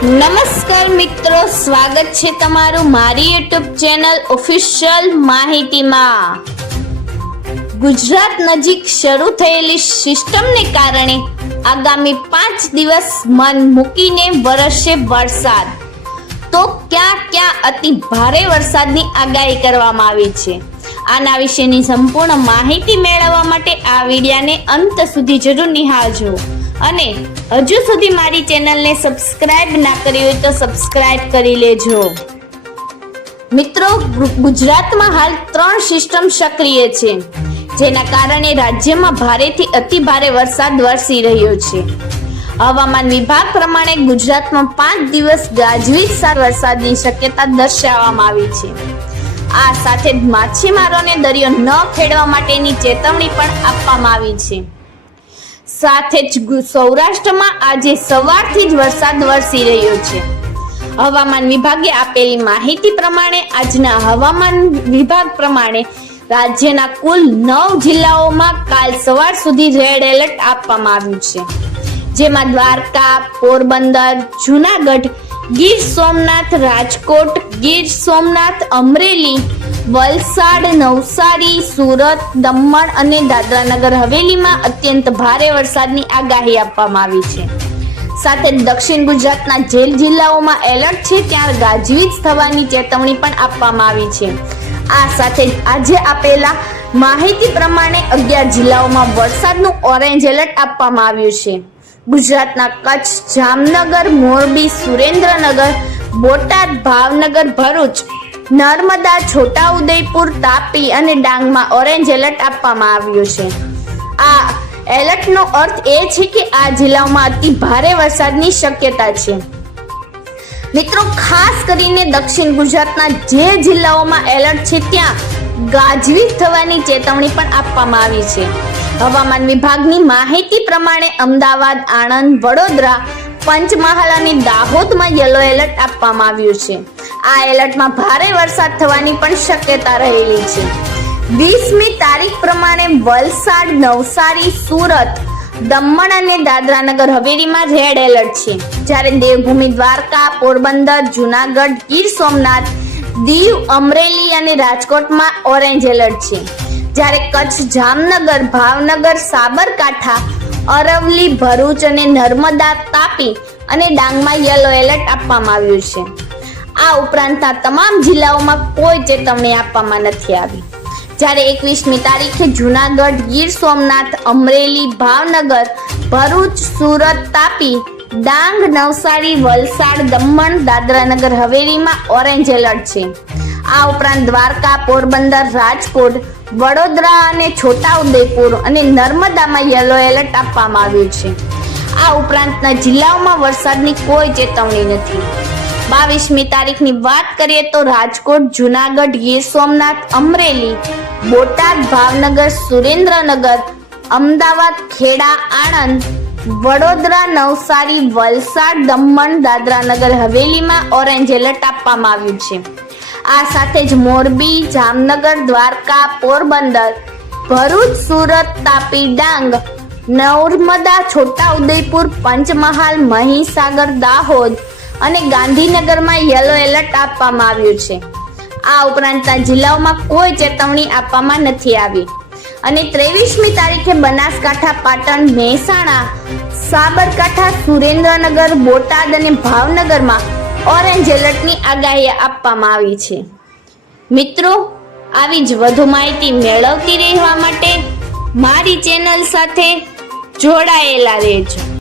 નમસ્કાર મિત્રો, સ્વાગત છે તમારું મારી યુટ્યુબ ચેનલ ઓફિશિયલ માહિતીમાં। ગુજરાત નજીક શરૂ થયેલી સિસ્ટમને કારણે આગામી 5 દિવસ મન મૂકીને વરસશે વરસાદ। તો ક્યાં ક્યાં અતિ ભારે વરસાદની આગાહી કરવામાં આવી છે, આના વિશેની સંપૂર્ણ માહિતી મેળવવા માટે આ વિડિયોને અંત સુધી જરૂર નિહાળજો અને હજુ સુધી મારી ચેનલને સબસ્ક્રાઇબ ના કરી હોય તો સબસ્ક્રાઇબ કરી લેજો। મિત્રો, ગુજરાતમાં હાલ 3 સિસ્ટમ સક્રિય છે, જેના કારણે રાજ્યમાં ભારેથી અતિ ભારે વરસાદ વરસી રહ્યો છે। હવામાન વિભાગ પ્રમાણે ગુજરાતમાં 5 દિવસ ગાજવીજ સાથે વરસાદની શક્યતા દર્શાવવામાં આવી છે। આ સાથે જ માછીમારોને દરિયો ન ખેડવા માટેની ચેતવણી પણ આપવામાં આવી છે। સાથે જ સૌરાષ્ટ્રમાં આજે સવારથી જ વરસાદ વરસી રહ્યો છે। હવામાન વિભાગે આપેલી માહિતી પ્રમાણે આજના હવામાન વિભાગ પ્રમાણે રાજ્યના કુલ 9 જિલ્લાઓમાં કાલ સવાર સુધી રેડ એલર્ટ આપવામાં આવ્યું છે, જેમાં દ્વારકા, પોરબંદર, જૂનાગઢ, ગીર સોમનાથ, રાજકોટ, ગીર સોમનાથ, અમરેલી, વલસાડ, નવસારી, સુરત, દમણ અને દાદરાનગર હવેલીમાં અત્યંત ભારે વરસાદની આગાહી આપવામાં આવી છે। સાથે જ દક્ષિણ ગુજરાતના જે જિલ્લાઓમાં એલર્ટ છે ત્યાં ગાજવીજ થવાની ચેતવણી પણ આપવામાં આવી છે। આ સાથે જ આજે આપેલા માહિતી પ્રમાણે 11 જિલ્લાઓમાં વરસાદનું ઓરેન્જ એલર્ટ આપવામાં આવ્યું છે। ગુજરાતના કચ્છ, જામનગર, મોરબી, સુરેન્દ્રનગર, બોટાદ, ભાવનગર, ભરૂચ, નર્મદા, છોટાઉદેપુર, તાપી અને ડાંગમાં ઓરેન્જ એલર્ટ આપવામાં આવ્યું છે। આ એલર્ટનો અર્થ એ છે કે આ જિલ્લાઓમાં અતિ ભારે વરસાદની શક્યતા છે। મિત્રો, ખાસ કરીને દક્ષિણ ગુજરાતના જે જિલ્લાઓમાં એલર્ટ છે ત્યાં ગાજવીજ થવાની ચેતવણી પણ આપવામાં આવી છે। હવામાન વિભાગની માહિતી પ્રમાણે અમદાવાદ, આણંદ, વડોદરા, પંચમહાલ અને દાહોદમાં યલો એલર્ટ આપવામાં આવ્યું છે। આ એલર્ટમાં ભારે વરસાદ થવાની પણ શક્યતા રહેલી છે। 20મી તારીખ પ્રમાણે વલસાડ, નવસારી, સુરત, દમણ અને દાદરાનગર હવેલીમાં રેડ એલર્ટ છે, જ્યારે દેવભૂમિ દ્વારકા, પોરબંદર, જૂનાગઢ, ગીર સોમનાથ, દીવ, અમરેલી અને રાજકોટમાં ઓરેન્જ એલર્ટ છે, જ્યારે કચ્છ, જામનગર, ભાવનગર, સાબરકાંઠા, અરવલ્લી, ભરૂચ અને નર્મદા, તાપી અને ડાંગમાં યલો એલર્ટ આપવામાં આવ્યું છે। આ ઉપરાંતના તમામ જિલ્લાઓમાં કોઈ ચેતવણી આપવામાં નથી આવી, જ્યારે 21મી તારીખે જૂનાગઢ, ગીર સોમનાથ, અમરેલી, ભાવનગર, ભરૂચ, સુરત, તાપી, ડાંગ, નવસારી, વલસાડ, દમણ, દાદરાનગર હવેલીમાં ઓરેન્જ એલર્ટ છે। આ ઉપરાંત દ્વારકા, પોરબંદર, રાજકોટ, વડોદરા અને છોટાઉદેપુર અને નર્મદામાં યલો એલર્ટ આપવામાં આવ્યું છે। આ ઉપરાંતના જિલ્લાઓમાં વરસાદની કોઈ ચેતવણી નથી। 22મી તારીખની વાત કરીએ તો રાજકોટ, જૂનાગઢ, ગીર સોમનાથ, અમરેલી, બોટાદ, ભાવનગર, સુરેન્દ્રનગર, અમદાવાદ, ખેડા, આણંદ, વડોદરા, નવસારી, વલસાડ, દમણ, દાદરાનગર હવેલીમાં ઓરેન્જ એલર્ટ આપવામાં આવ્યું છે। આ સાથે જ મોરબી, જામનગર, દ્વારકા, પોરબંદર, ભરૂચ, સુરત, તાપી, ડાંગ, નર્મદા, છોટાઉદેપુર, પંચમહાલ, મહીસાગર, દાહોદ અને ગાંધીનગરમાં યલો એલર્ટ આપવામાં આવ્યું છે। આ ઉપરાંતના જિલ્લાઓમાં કોઈ ચેતવણી આપવામાં નથી આવી અને 23મી તારીખે બનાસકાંઠા, પાટણ, મહેસાણા, સાબરકાંઠા, સુરેન્દ્રનગર, બોટાદ અને ભાવનગરમાં ઓરેન્જ એલર્ટની આગાહી આપવામાં આવી છે। મિત્રો, આવી જ વધુ માહિતી મેળવતી રહેવા માટે મારી ચેનલ સાથે જોડાયેલા રહેજો।